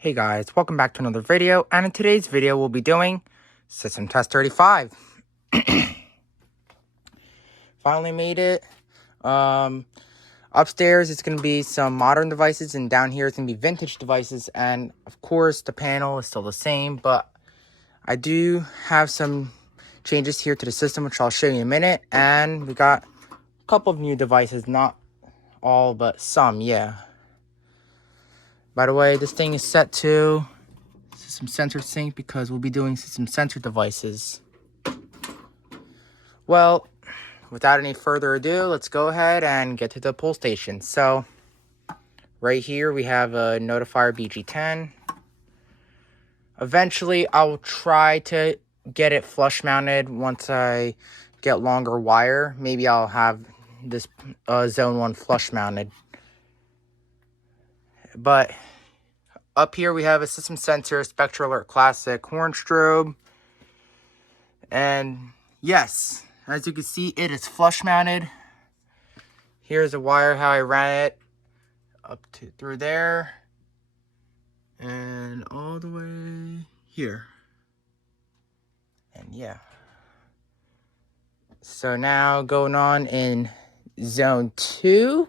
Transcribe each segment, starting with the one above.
Hey guys, welcome back to another video, and in today's video we'll be doing System Test 35. Finally made it. Upstairs it's going to be some modern devices, and down here it's going to be vintage devices, and of course the panel is still the same, but I do have some changes here to the system, which I'll show you in a minute. And we got a couple of new devices, not all, but some, yeah. By the way, this thing is set to system sensor sync because we'll be doing system sensor devices. Well, without any further ado, let's go ahead and get to the pull station. So, right here we have a Notifier BG10. Eventually, I'll try to get it flush mounted once I get longer wire. Maybe I'll have this Zone 1 flush mounted. But up here we have a system sensor, Spectra Alert Classic horn strobe. And yes, as you can see, it is flush mounted. Here's a wire how I ran it up to through there and all the way here. And yeah. So now going on in Zone 2.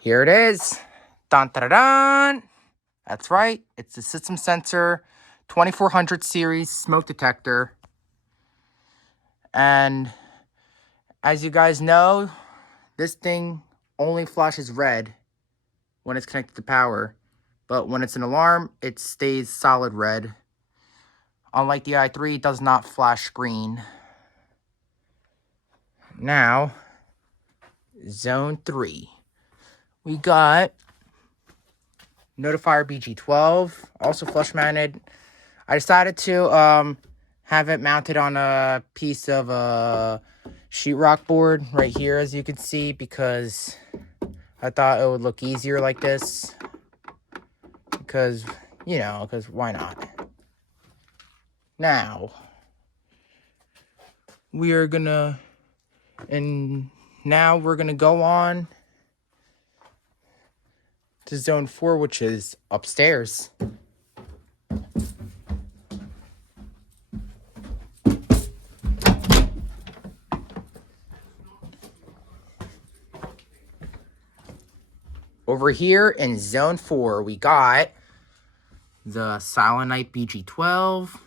Here it is. Dun, dun, dun, dun. That's right. It's the System Sensor 2400 series smoke detector. And as you guys know, this thing only flashes red when it's connected to power. But when it's an alarm, it stays solid red. Unlike the i3, it does not flash green. Now, Zone 3. We got Notifier BG12, also flush mounted. I decided to have it mounted on a piece of a sheetrock board right here, as you can see, because I thought it would look easier like this. Because, you know, because why not? Now, we're gonna go on to Zone 4, which is upstairs. Over here in Zone 4, we got the Silent Night BG12.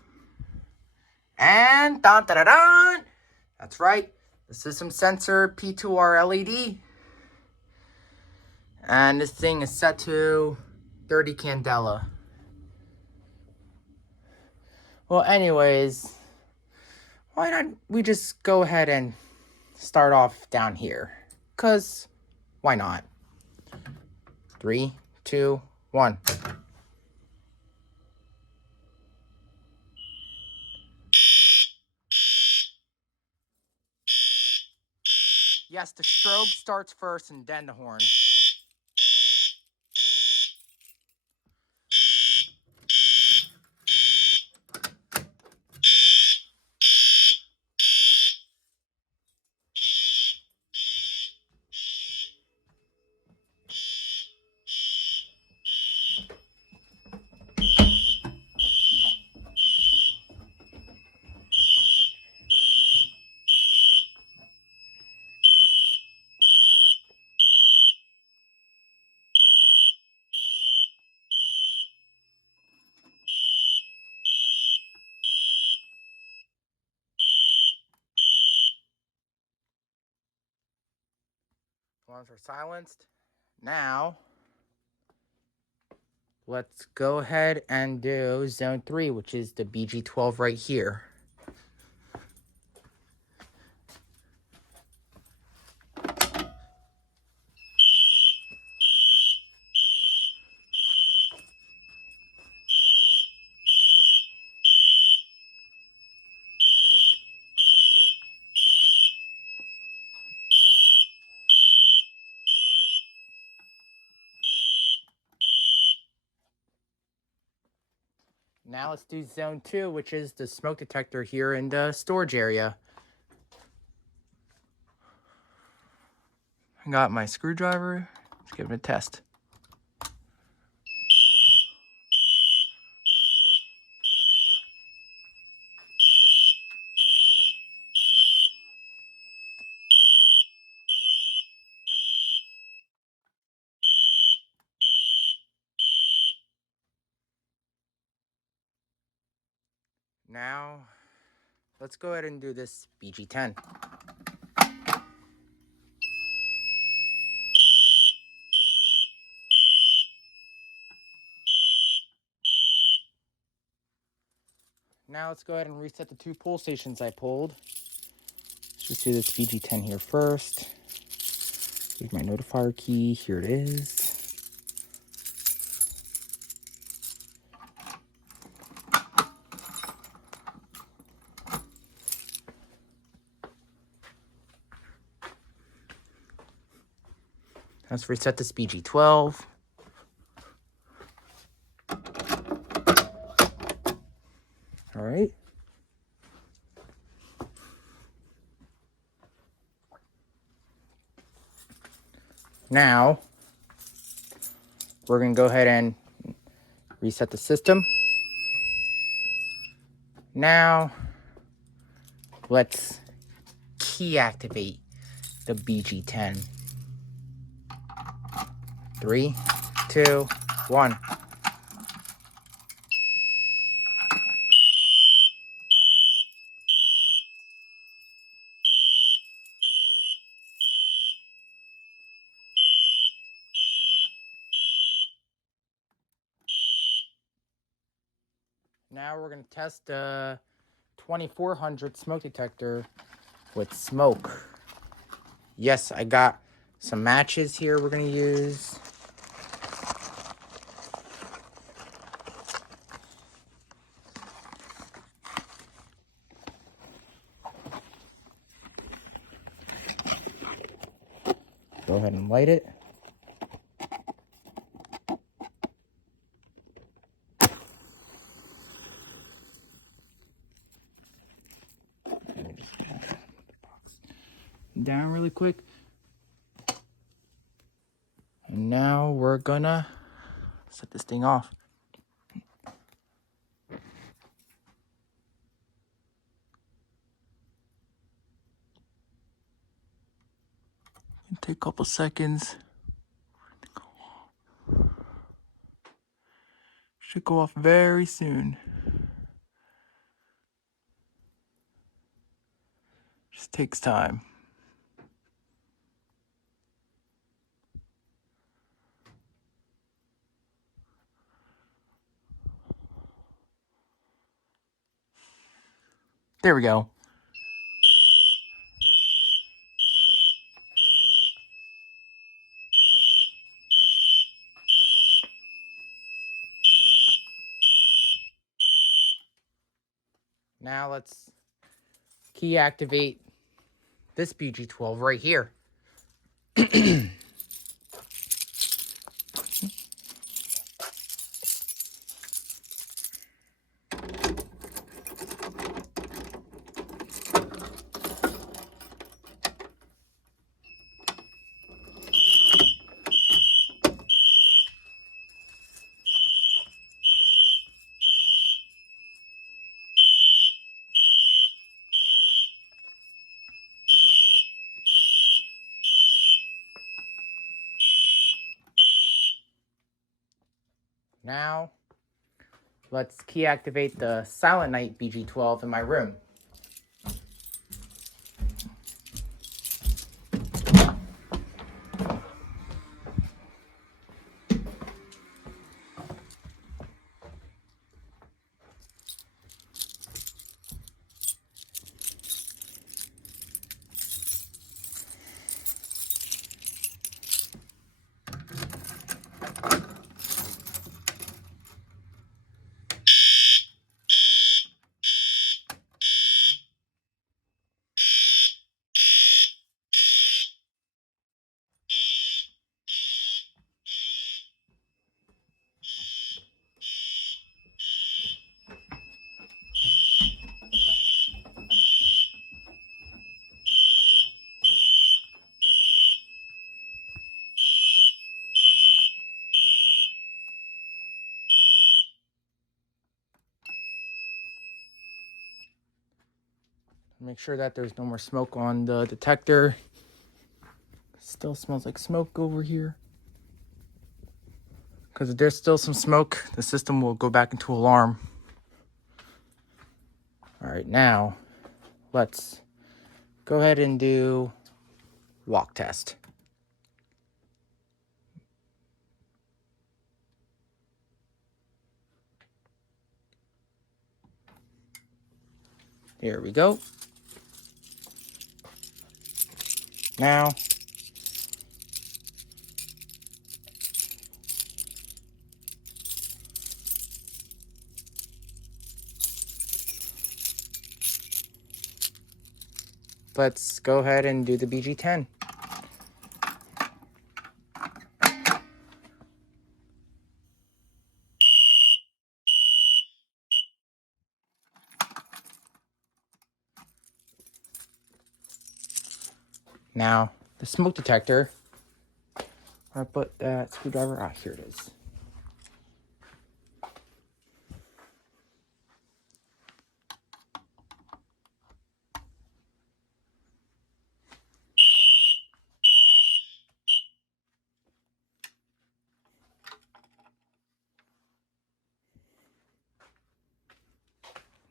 And dun, dun, dun, dun, that's right, the System Sensor P2R LED. And this thing is set to 30 candela. Well, anyways, why not we just go ahead and start off down here? Because why not? 3, 2, 1. Yes, the strobe starts first and then the horn. Alarms are silenced. Now, let's go ahead and do Zone 3, which is the BG12 right here. Now let's do Zone 2, which is the smoke detector here in the storage area. I got my screwdriver. Let's give it a test. Now, let's go ahead and do this BG10. Now let's go ahead and reset the 2 pull stations I pulled. Let's just do this BG10 here first. Here's my notifier key. Here it is. Let's reset this BG12. All right. Now, we're going to go ahead and reset the system. Now, let's key activate the BG10. 3, 2, 1. Now we're going to test the 2400 smoke detector with smoke. Yes, I got some matches here we're going to use. Go ahead and light it. Down really quick. And now we're gonna set this thing off. Take a couple seconds. Should go off very soon. Just takes time. There we go. Now let's key activate this BG12 right here. Now, let's key activate the Silent Night BG12 in my room. Make sure that there's no more smoke on the detector. Still smells like smoke over here. Because if there's still some smoke, the system will go back into alarm. right, now let's go ahead and do walk test. Here we go. Now, let's go ahead and do the BG10. Now, the smoke detector, I put that screwdriver, here it is.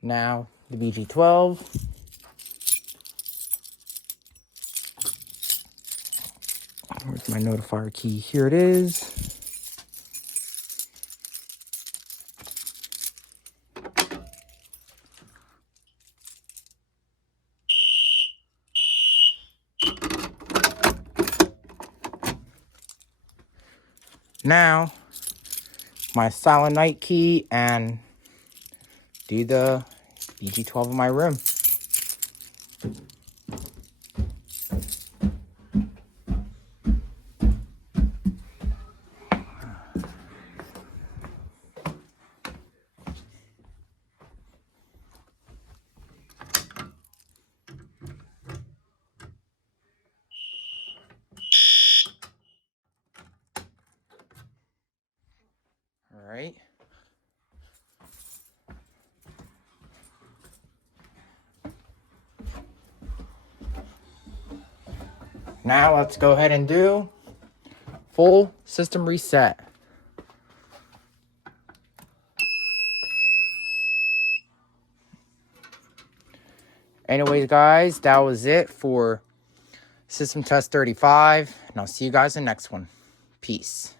Now, the BG12. Where's my notifier key? Here it is. Now, my Silent Night key and do the BG12 in my room. All right. Now let's go ahead and do full system reset. Anyways, guys, that was it for System Test 35, and I'll see you guys in the next one. Peace.